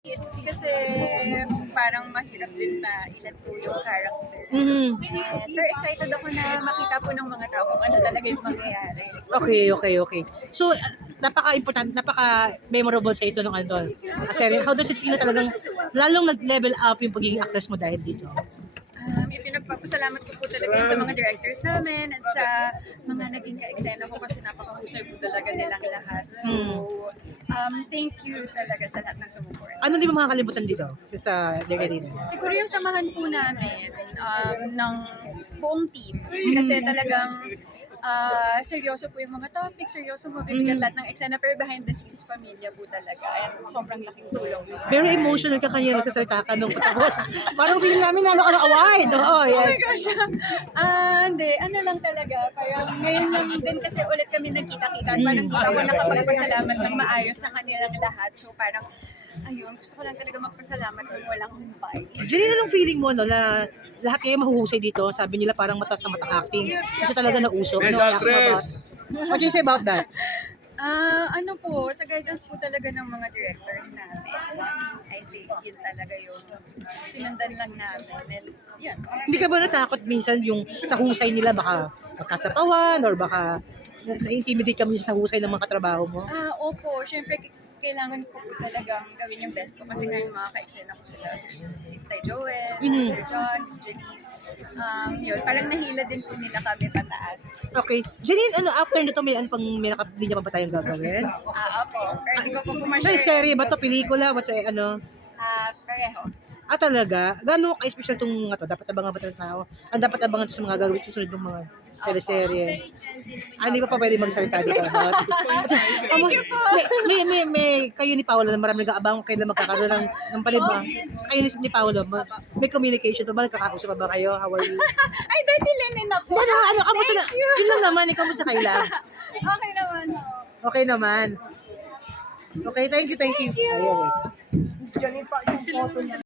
Kasi parang mahirap din na ilan po yung character. Pero excited ako na makita po ng mga tao kung ano talaga yung mangyayari. Okay. So, napaka-important, napaka-memorable sa ito ng ano, serye. How does it feel na talagang lalong nag-level up yung pagiging actress mo dahil dito? Ipinagpapasalamat ko po talaga yun sa mga directors namin at sa mga naging ka-eksena ko kasi napakahusay po talaga nilang lahat. So, thank you talaga sa lahat ng sumuport. Ano di mo makakalimutan dito sa Daredevil? Siguro yung samahan po namin ng buong team. Kasi talagang seryoso po yung mga topics, seryoso mabibigat lahat ng eksena, pero behind the scenes, pamilya po talaga. And sobrang laking tulong. Very emotional ka kanina nagsasalita ka nung patapos. Parang feeling namin nalo ka ng award. Oh, Oh my yes. gosh. Hindi, ano lang talaga. Parang ngayon lang din kasi ulit kami nagkita-kita. Parang di ako nakapagpasalamat ng maayos sa kanilang lahat. So parang, ayun, gusto ko lang talaga magpasalamat kung walang humpay. Janine, anong feeling mo no, na lahat kayo mahuhusay dito? Sabi nila parang mataas ang mata-acting. Kasi talaga nauso. Best actress! What can you say about that? Ano po, sa guidance po talaga ng mga directors natin. I think yun talaga yung sinundan lang namin. And yun. Hindi ka ba natakot minsan yung sa husay nila baka magkasapawan or baka na-intimidate ka minsan sa husay ng mga katrabaho mo? Opo, syempre kailangan ko po talagang gawin yung best ko kasi nga yung mga ka-eksena ko sila, Sir Tay Joel, Sir John, Miss Janice. Yun, parang nahila din po nila kami pataas. Okay. Janine, ano, after nito may ano pang may linya pa ba tayong gagawin? Opo. Pero hindi ko po Ay, pumashare. serye ba to? Pelikula? What's ano? Pareho. Talaga? Gaano ka-special itong mga to? Dapat abangan ba ito ng tao? Ang dapat abangan ito sa mga gagawin susunod ng mga teleserye. Hindi pa pwede magsalita dito. Thank you po! May kayo ni Paolo na marami nag-aabang kayo na magkakaroon ng palibang. Kayo ni Paolo, may communication pa ba? Nagkakausap pa ba kayo? How are you? Ay, dirty linen na po. Kamusta na? Yun lang naman, ikaw mo sa kaila. Okay naman. Okay naman. Okay, thank you. Ayun, wait. Miss Janine pa yung photo niya.